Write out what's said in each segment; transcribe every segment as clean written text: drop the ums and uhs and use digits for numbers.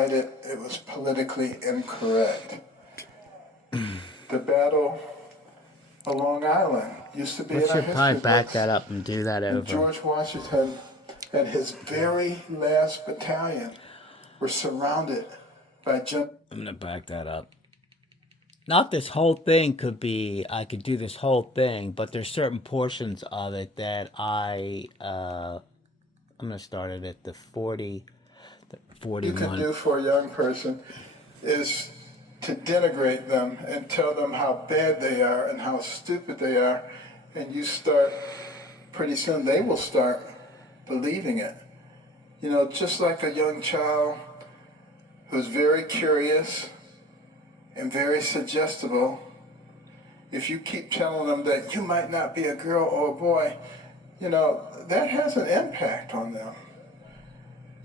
decided it was politically incorrect. The battle of Long Island used to be in We our should probably history back books. that up and do that And over. George Washington and his very last battalion were surrounded by I'm gonna back that up. Not this whole thing could be. I could do this whole thing, but there's certain portions of it that I'm gonna start it at the 40, the you can 41. do for a young person is to denigrate them and tell them how bad they are and how stupid they are, and you start, pretty soon they will start believing it. You know, just like a young child who's very curious and very suggestible, if you keep telling them that you might not be a girl or a boy, you know, that has an impact on them.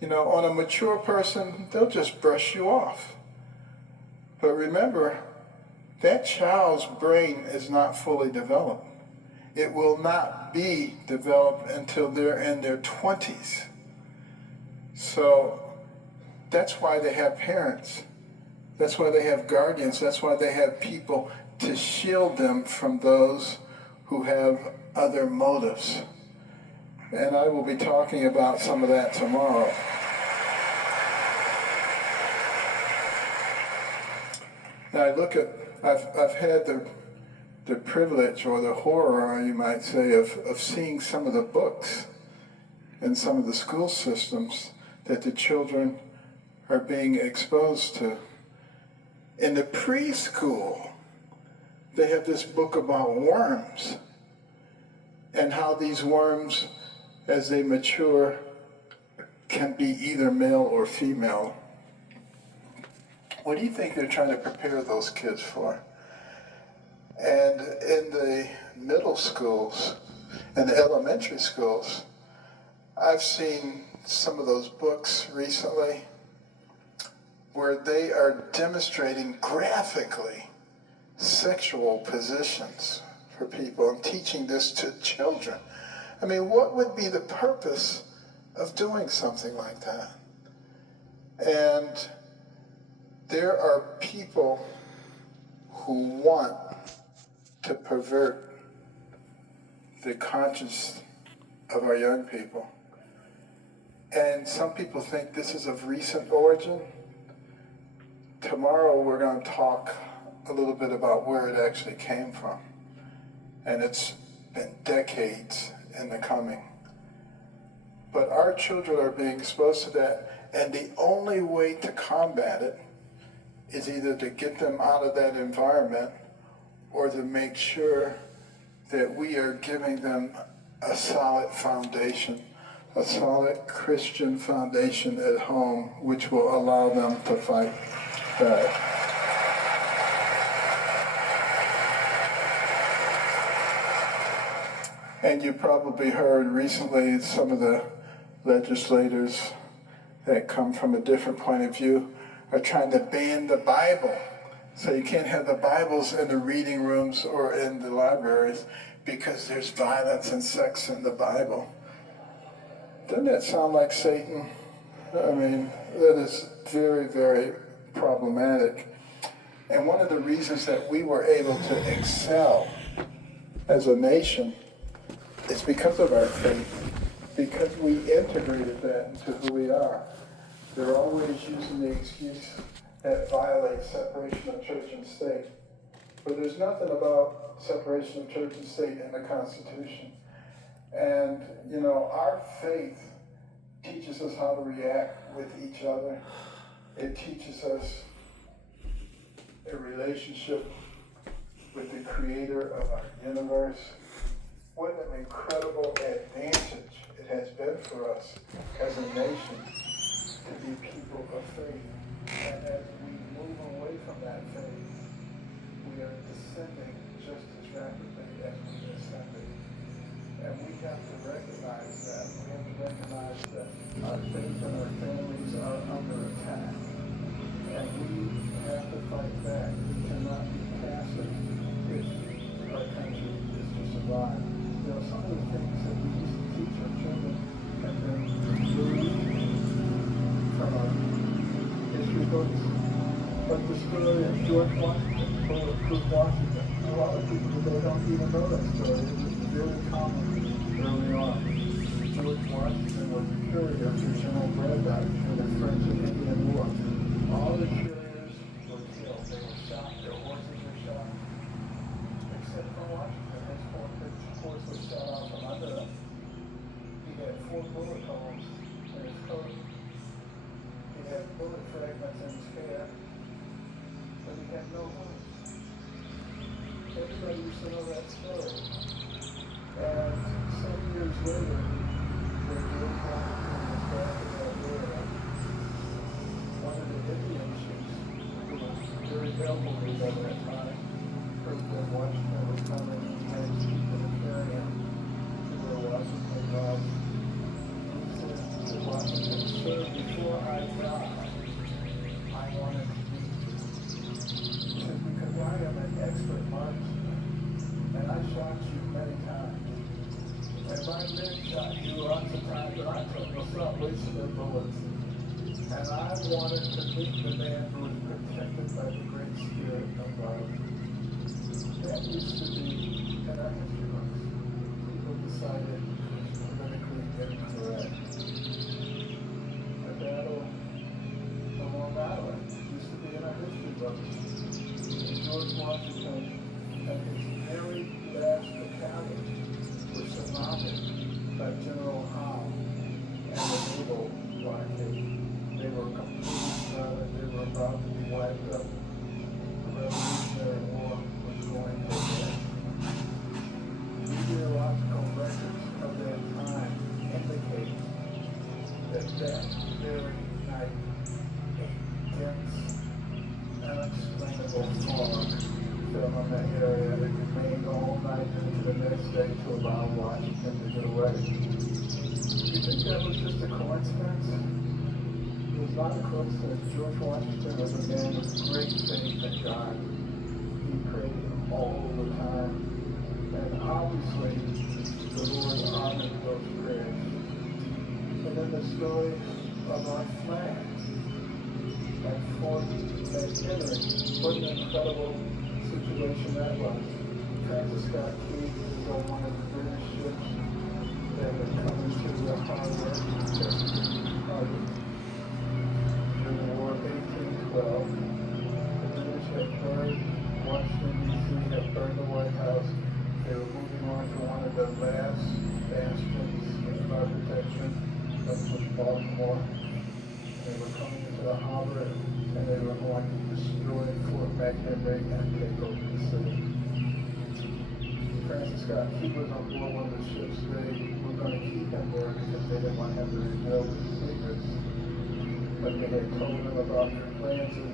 You know, on a mature person, they'll just brush you off. But remember, that child's brain is not fully developed. It will not be developed until they're in their 20s. So that's why they have parents. That's why they have guardians. That's why they have people to shield them from those who have other motives. And I will be talking about some of that tomorrow. Now I look at, I've had the privilege or the horror, you might say, of seeing some of the books and some of the school systems that the children are being exposed to. In the preschool, they have this book about worms and how these worms, as they mature, can be either male or female. What do you think they're trying to prepare those kids for? And in the middle schools and the elementary schools, I've seen some of those books recently where they are demonstrating graphically sexual positions for people and teaching this to children. I mean, what would be the purpose of doing something like that? And there are people who want to pervert the conscience of our young people. And some people think this is of recent origin. Tomorrow we're going to talk a little bit about where it actually came from. And it's been decades in the coming. But our children are being exposed to that, and the only way to combat it is either to get them out of that environment or to make sure that we are giving them a solid foundation, a solid Christian foundation at home, which will allow them to fight back. And you probably heard recently some of the legislators that come from a different point of view are trying to ban the Bible. So you can't have the Bibles in the reading rooms or in the libraries because there's violence and sex in the Bible. Doesn't that sound like Satan? I mean, that is very, very problematic. And one of the reasons that we were able to excel as a nation is because of our faith, because we integrated that into who we are. They're always using the excuse that violates separation of church and state. But there's nothing about separation of church and state in the Constitution. And, you know, our faith teaches us how to react with each other. It teaches us a relationship with the creator of our universe. What an incredible advantage it has been for us as a nation to be people of faith. And as we move away from that faith, we are descending just as rapidly as we ascended. And we have to recognize that. We have to recognize that our faith and our families are under attack. And we have to fight back. We cannot be passive if our country is to survive. You know, some of the things that we used to teach our children have been removed from our history books. But the story of George Washington, Bulletproof Washington, a lot of people today don't even know that story. It was very common early on. George Washington was a courier for General Braddock in the French and Indian War. All the couriers were killed. They were shot. Their horses were shot. Except for Washington, his horse was shot out from under him. He had 4 bullet holes in his coat. He had bullet fragments in his hair, but he had no wounds. Everybody used to know that story. And some years later, when George Washington was back in that area, one of the Indian chiefs, who was very elderly by that time, heard that Washington was coming and he had people to carry him to where Washington was. He said to Washington, "Sir, before I die, I wanted to meet you." He said, "Because I am an expert marksman, and I shot you many times. And my men shot you lots of times, and I told them, stop wasting their bullets. And I wanted to meet the man who was protected by the Great Spirit of God." That used to be in our history books. People decided it was politically incorrect. The Battle of Long Island used to be in our history books. And George Washington and his very last battalion were surrounded by General Howe and the naval blockade. They were completely silent. They were about to be wiped up. The Revolutionary War was going to end. Meteorological records of that time indicate that very night, a dense, unexplainable fog fell on that area. It remained all night into the next day to allow Washington to get away. You think that was just a coincidence? It was not a coincidence. George Washington was a man with great faith in God. He prayed all the time. And obviously, the Lord honored those prayers. And then the story of our flag at Fort McHenry, what an incredible situation that was. Francis Scott Key was on one of the British ships that had come into the harbor, Chesapeake Harbor, during the War of 1812. The British had burned Washington, D.C., had burned the White House. They were moving on to one of the last bastions of our protection, that was Baltimore. They were coming into the harbor and they were going to destroy Fort McHenry and take over the city. Francis Scott Key was on board one of the ships. They were going to keep him there because they didn't want him to reveal his secrets. But they had told him about their plans and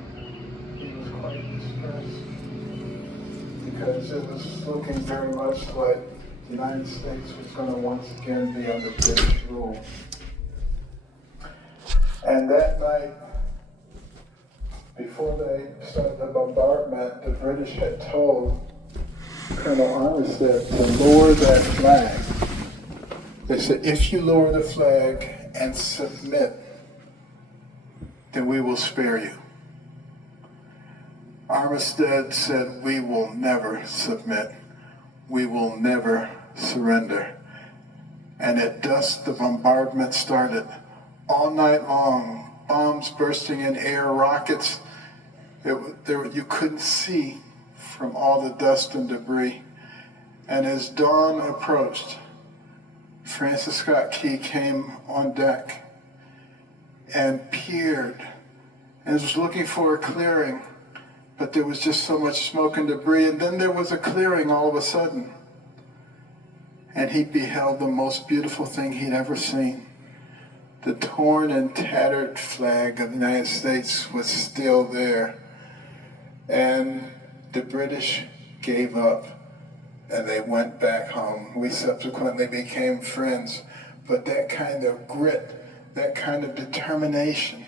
he was quite distressed because it was looking very much like the United States was going to once again be under British rule. And that night, before they started the bombardment, the British had told Colonel Armistead to lower that flag. They said, if you lower the flag and submit, then we will spare you. Armistead said, we will never submit. We will never surrender. And at dusk, the bombardment started. All night long, bombs bursting in air, rockets. You couldn't see from all the dust and debris. And as dawn approached, Francis Scott Key came on deck and peered and was looking for a clearing, but there was just so much smoke and debris. And then there was a clearing all of a sudden. And he beheld the most beautiful thing he'd ever seen. The torn and tattered flag of the United States was still there. And the British gave up and they went back home. We subsequently became friends. But that kind of grit, that kind of determination,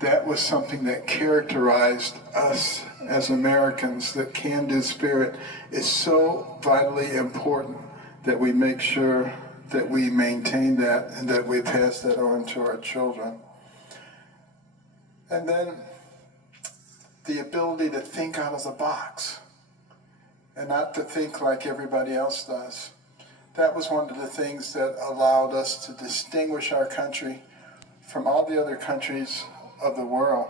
that was something that characterized us as Americans. That can-do spirit is so vitally important that we make sure that we maintain that and that we pass that on to our children. And then the ability to think out of the box and not to think like everybody else does. That was one of the things that allowed us to distinguish our country from all the other countries of the world.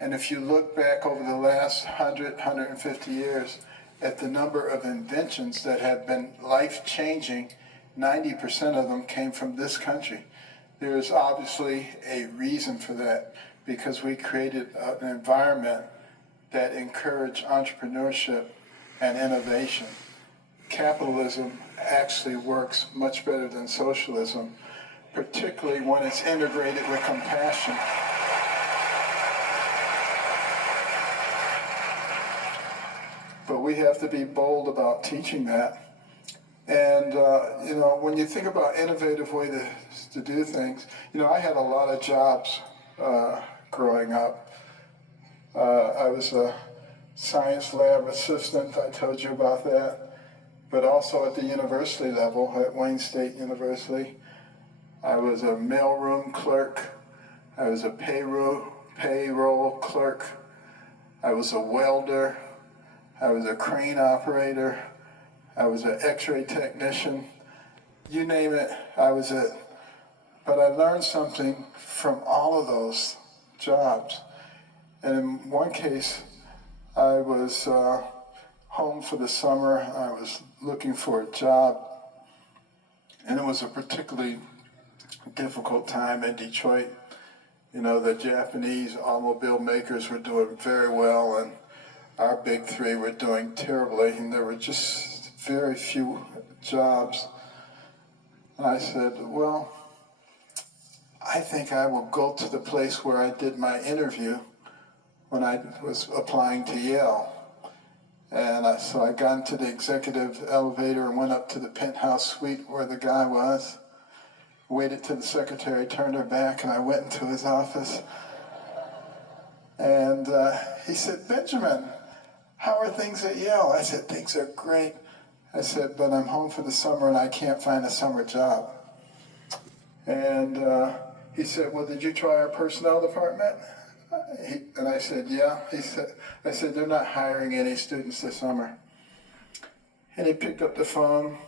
And if you look back over the last 100, 150 years at the number of inventions that have been life-changing, 90% of them came from this country. There is obviously a reason for that, because we created an environment that encouraged entrepreneurship and innovation. Capitalism actually works much better than socialism, particularly when it's integrated with compassion. But we have to be bold about teaching that. And, when you think about innovative way to do things, I had a lot of jobs growing up. I was a science lab assistant, I told you about that, but also at the university level at Wayne State University. I was a mailroom clerk. I was a payroll clerk. I was a welder. I was a crane operator. I was an x-ray technician. You name it, I was it. But I learned something from all of those jobs. And in one case, I was home for the summer. I was looking for a job. And it was a particularly difficult time in Detroit. The Japanese automobile makers were doing very well, and our big three were doing terribly, and there were just very few jobs. And I said, well, I think I will go to the place where I did my interview when I was applying to Yale. And so I got into the executive elevator and went up to the penthouse suite where the guy was, waited till the secretary turned her back, and I went into his office. And he said, Benjamin, how are things at Yale? I said, things are great. I said, but I'm home for the summer and I can't find a summer job. And he said, well, did you try our personnel department? And I said, yeah. I said, they're not hiring any students this summer. And he picked up the phone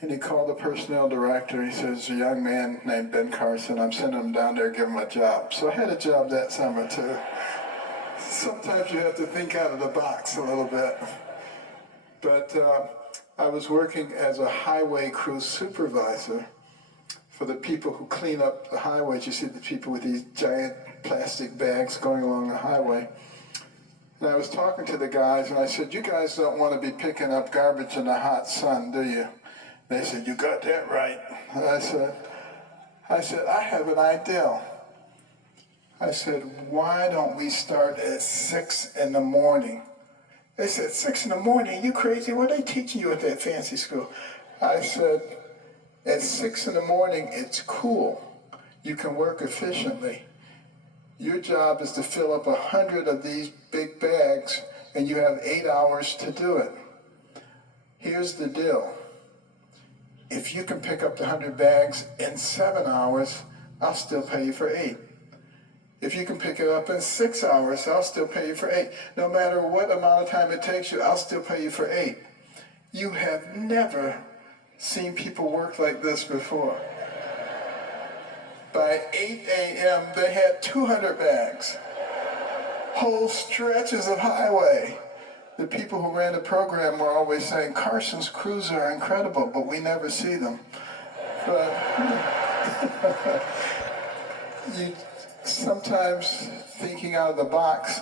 and he called the personnel director. He says, a young man named Ben Carson, I'm sending him down there to give him a job. So I had a job that summer too. Sometimes you have to think out of the box a little bit. But I was working as a highway crew supervisor for the people who clean up the highways. You see the people with these giant plastic bags going along the highway. And I was talking to the guys, and I said, you guys don't want to be picking up garbage in the hot sun, do you? They said, you got that right. And I said, I have an idea. I said, why don't we start at 6 in the morning? They said, 6 in the morning? You crazy? What are they teaching you at that fancy school? I said, at 6 in the morning, it's cool. You can work efficiently. Your job is to fill up 100 of these big bags, and you have 8 hours to do it. Here's the deal. If you can pick up the 100 bags in 7 hours, I'll still pay you for 8. If you can pick it up in 6 hours, I'll still pay you for 8. No matter what amount of time it takes you, I'll still pay you for 8. You have never seen people work like this before. By 8 a.m., they had 200 bags, whole stretches of highway. The people who ran the program were always saying, Carson's crews are incredible, but we never see them. But you sometimes thinking out of the box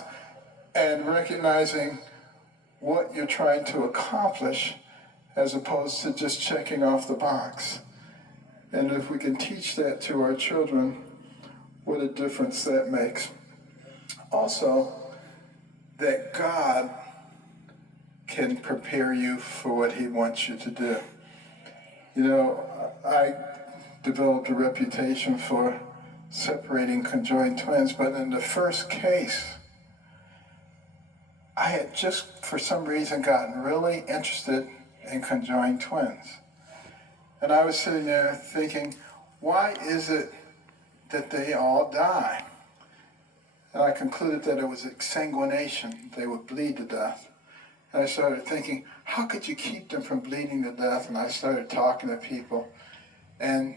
and recognizing what you're trying to accomplish as opposed to just checking off the box. And if we can teach that to our children, what a difference that makes. Also, that God can prepare you for what he wants you to do. I developed a reputation for separating conjoined twins, but in the first case, I had just, for some reason, gotten really interested in conjoined twins. And I was sitting there thinking, why is it that they all die? and I concluded that it was exsanguination. They would bleed to death. And I started thinking, how could you keep them from bleeding to death? And I started talking to people and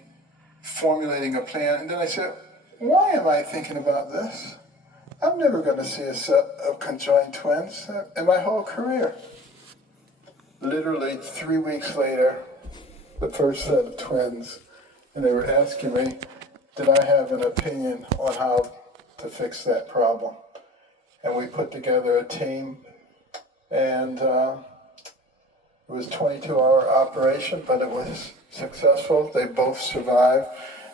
formulating a plan. And then I said, why am I thinking about this? I'm never going to see a set of conjoined twins in my whole career. Literally 3 weeks later, the first set of twins, and they were asking me, did I have an opinion on how to fix that problem? And we put together a team, and it was a 22-hour operation, but it was successful. They both survived.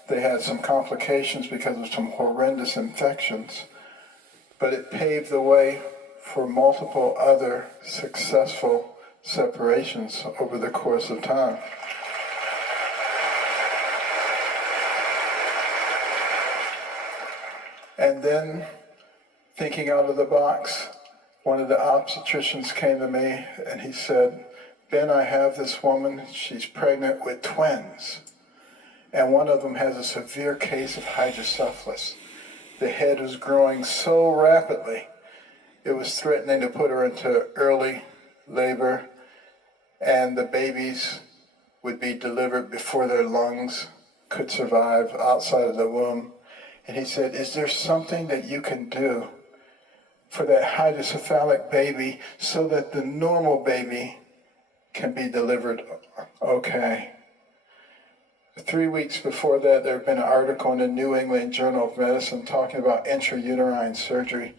They had some complications because of some horrendous infections, but it paved the way for multiple other successful separations over the course of time. And then, thinking out of the box, one of the obstetricians came to me and he said, Ben, I have this woman, she's pregnant with twins. And one of them has a severe case of hydrocephalus. The head was growing so rapidly, it was threatening to put her into early labor, and the babies would be delivered before their lungs could survive outside of the womb. And he said, is there something that you can do for that hydrocephalic baby so that the normal baby can be delivered okay? 3 weeks before that, there had been an article in the New England Journal of Medicine talking about intrauterine surgery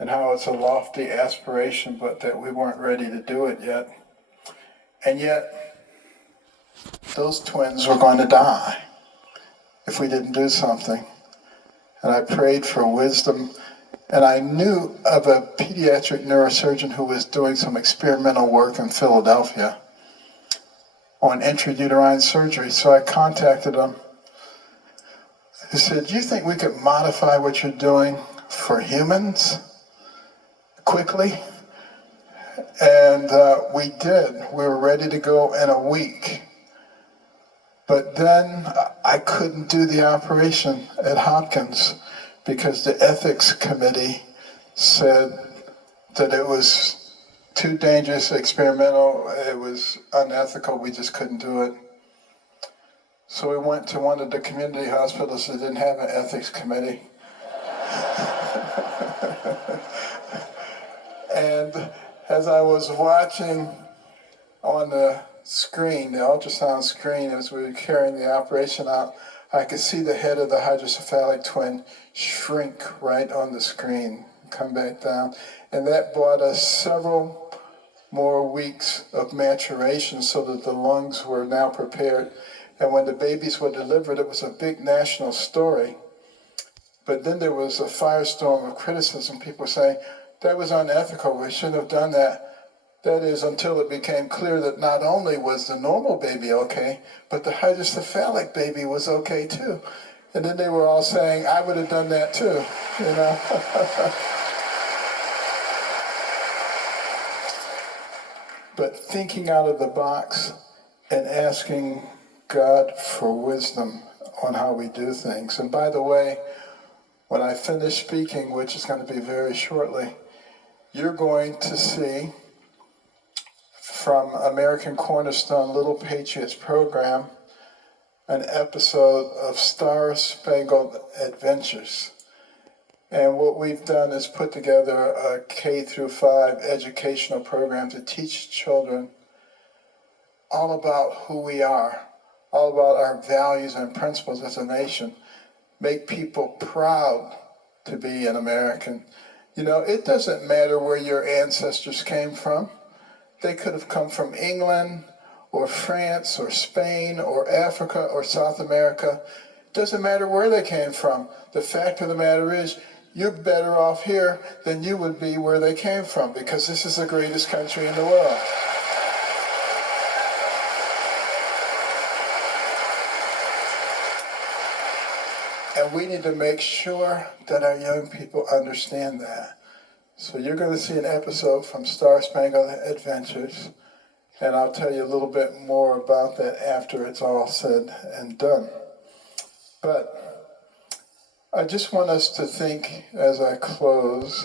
and how it's a lofty aspiration, but that we weren't ready to do it yet. And yet, those twins were going to die if we didn't do something. And I prayed for wisdom, and I knew of a pediatric neurosurgeon who was doing some experimental work in Philadelphia on intrauterine surgery. So I contacted him. He said, do you think we could modify what you're doing for humans quickly? And we did. We were ready to go in a week. But then I couldn't do the operation at Hopkins because the ethics committee said that it was too dangerous, experimental, it was unethical, we just couldn't do it. So we went to one of the community hospitals that didn't have an ethics committee. And as I was watching on the screen, the ultrasound screen, as we were carrying the operation out, I could see the head of the hydrocephalic twin shrink right on the screen, come back down. And that brought us several more weeks of maturation so that the lungs were now prepared. And when the babies were delivered, it was a big national story. But then there was a firestorm of criticism. People saying, that was unethical, we shouldn't have done that. That is, until it became clear that not only was the normal baby okay, but the hydrocephalic baby was okay too. And then they were all saying, I would have done that too, you know. But thinking out of the box and asking God for wisdom on how we do things. And by the way, when I finish speaking, which is going to be very shortly, you're going to see from American Cornerstone Little Patriots program an episode of Star Spangled Adventures. And what we've done is put together a K through 5 educational program to teach children all about who we are, all about our values and principles as a nation, make people proud to be an American. You know, it doesn't matter where your ancestors came from. They could have come from England or France or Spain or Africa or South America. It doesn't matter where they came from. The fact of the matter is, you're better off here than you would be where they came from, because this is the greatest country in the world. And we need to make sure that our young people understand that. So you're going to see an episode from Star Spangled Adventures, and I'll tell you a little bit more about that after it's all said and done. But I just want us to think as I close